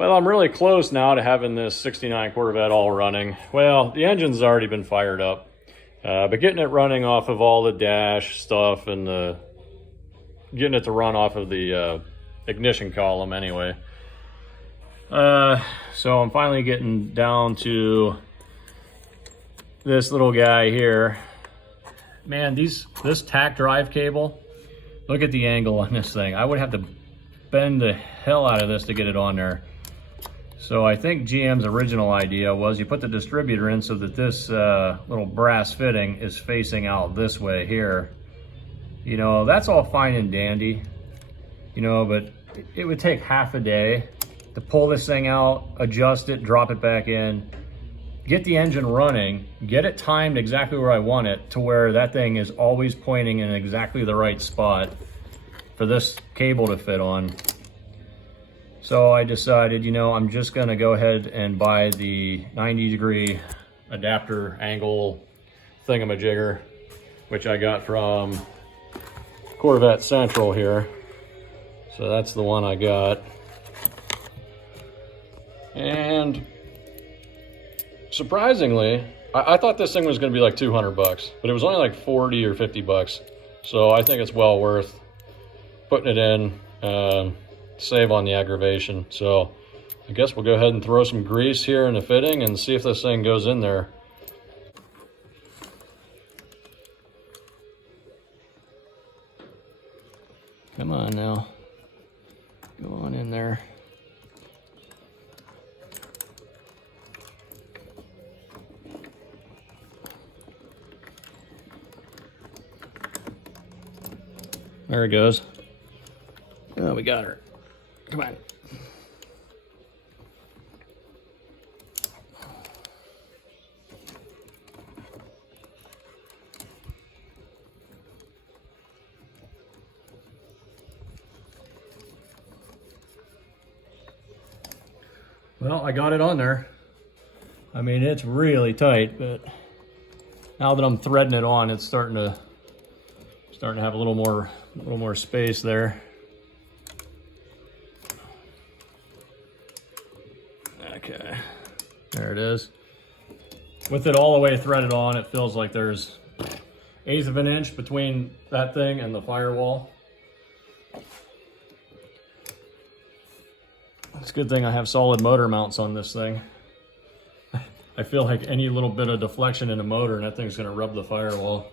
Well, I'm really close now to having this 69 Corvette all running. Well, the engine's already been fired up, but getting it running off of all the dash stuff and getting it to run off of the ignition column anyway. So I'm finally getting down to this little guy here. Man, this tack drive cable, look at the angle on this thing. I would have to bend the hell out of this to get it on there. So I think GM's original idea was you put the distributor in so that this little brass fitting is facing out this way here. You know, that's all fine and dandy, you know, but it would take half a day to pull this thing out, adjust it, drop it back in, get the engine running, get it timed exactly where I want it to where that thing is always pointing in exactly the right spot for this cable to fit on. So I decided, you know, I'm just gonna go ahead and buy the 90-degree adapter angle thingamajigger, which I got from Corvette Central here. So that's the one I got. And surprisingly, I thought this thing was gonna be like 200 bucks, but it was only like 40 or 50 bucks. So I think it's well worth putting it in, save on the aggravation. So I guess we'll go ahead and throw some grease here in the fitting and see if this thing goes in there. Come on now, go on in there. There it goes. Oh, we got her. Come on. Well, I got it on there. I mean, it's really tight, but now that I'm threading it on, it's starting to have a little more space there. Okay, there it is. With it all the way threaded on, it feels like there's 1/8 of an inch between that thing and the firewall. It's a good thing I have solid motor mounts on this thing. I feel like any little bit of deflection in the motor and that thing's gonna rub the firewall.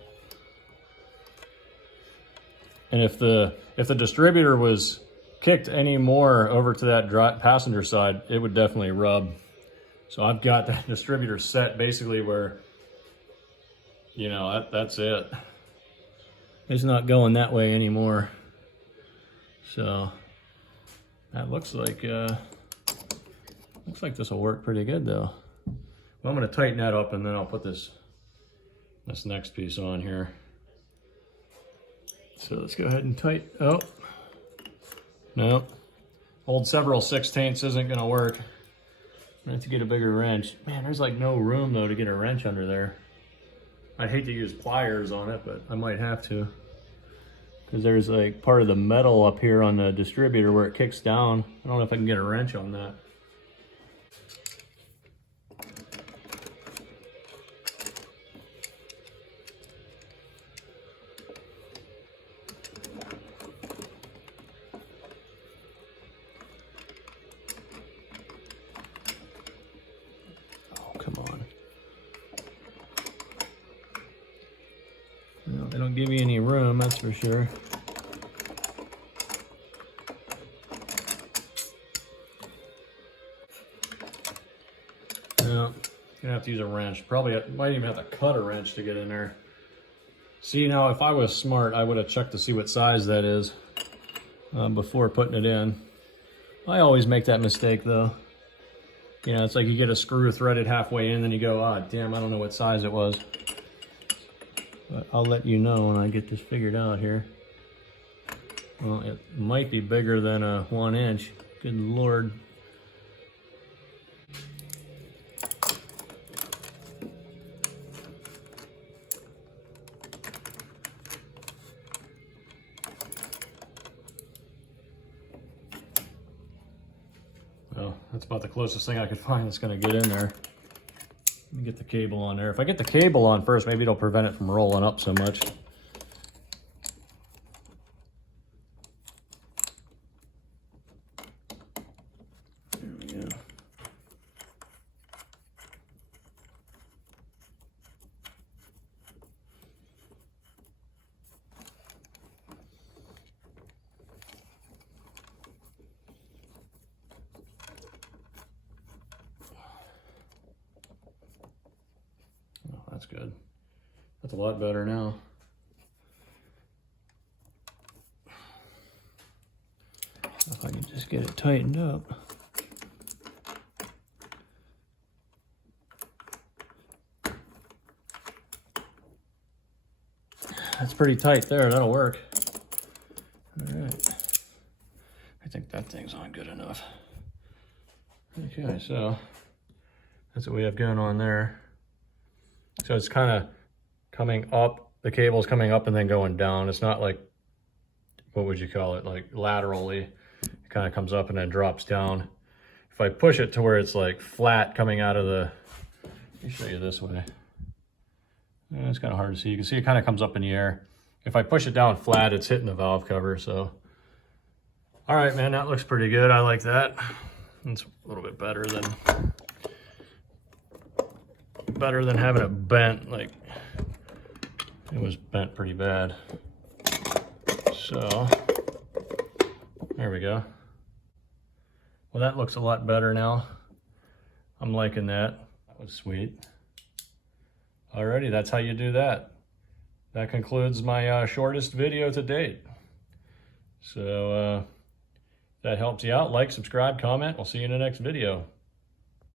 And if the distributor was kicked any more over to that passenger side, it would definitely rub. So I've got that distributor set basically where, you know, that's it. It's not going that way anymore. So that looks like this will work pretty good though. Well, I'm gonna tighten that up and then I'll put this next piece on here. So let's go ahead and tighten. Oh, no. Old several 16ths isn't gonna work. I have to get a bigger wrench. Man, there's like no room though to get a wrench under there. I'd hate to use pliers on it, but I might have to. Because there's like part of the metal up here on the distributor where it kicks down. I don't know if I can get a wrench on that. They don't give you any room, that's for sure. Yeah, gonna have to use a wrench. Probably might even have to cut a wrench to get in there. See, now if I was smart, I would have checked to see what size that is before putting it in. I always make that mistake though. You know, it's like you get a screw threaded halfway in, then you go, ah, damn, I don't know what size it was. But I'll let you know when I get this figured out here. Well, it might be bigger than a 1 inch. Good Lord. So that's about the closest thing I could find that's going to get in there. Let me get the cable on there. If I get the cable on first, maybe it'll prevent it from rolling up so much. There we go. That's good. That's a lot better now. If I can just get it tightened up. That's pretty tight there, that'll work. All right. I think that thing's on good enough. Okay, so that's what we have going on there. So it's kind of coming up, the cable's coming up and then going down. It's not like, what would you call it, like laterally. It kind of comes up and then drops down. If I push it to where it's like flat coming out of the, let me show you this way. It's kind of hard to see. You can see it kind of comes up in the air. If I push it down flat, it's hitting the valve cover, so. All right, man, that looks pretty good. I like that. It's a little bit better than having it bent. Like, it was bent pretty bad. So there we go. Well, that looks a lot better now. I'm liking that. That was sweet. Alrighty, that's how you do that. That concludes my shortest video to date. So if that helps you out, like, subscribe, comment. We'll see you in the next video.